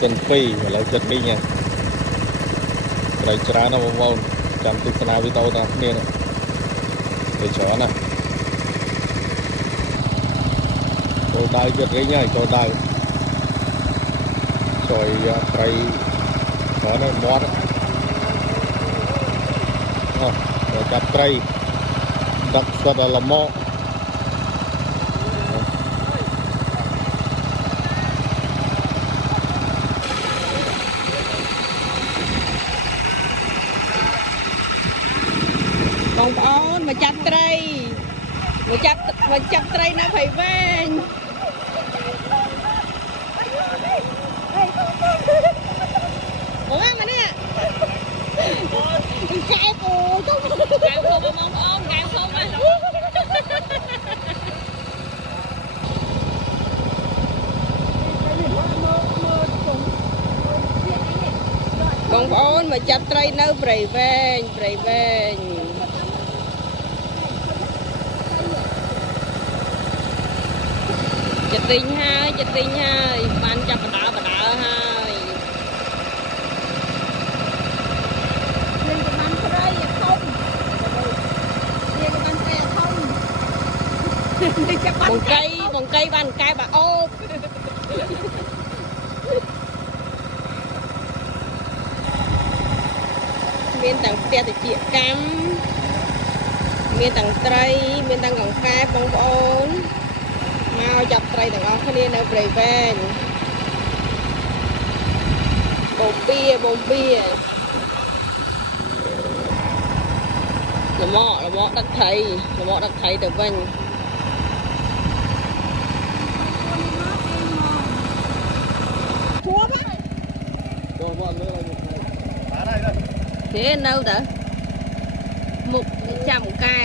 Dân phi và lại chất đi nha. Đây chả nó bông bông chăm tức sna với tao ta nè. Để chó nè. Cô đai chất đi nha, cô đai. Rồi phải chó nó mót. Rồi chặt cây. Đặc sật là mọ. Bông ôn mà chặt cây mà chặt cây nó phải về ủa mà nè kẹo cô mà bông ôn kẹo không à bông ôn mà chặt cây nó phải về chặt tinh hai ban chặt bà đỡ hai nên cái ban cây không nên cái ban cây không bằng cây ban cây bà ốp miền tầng tia từ chị cam miền tầng tây miền tầng gọng cây bông ôn mau chặt cây tầng ốc nàyនៅព្រៃវែងបងពៀល្មកដឹកថៃទៅវិញគួបទេនៅទៅមុខចាំកែ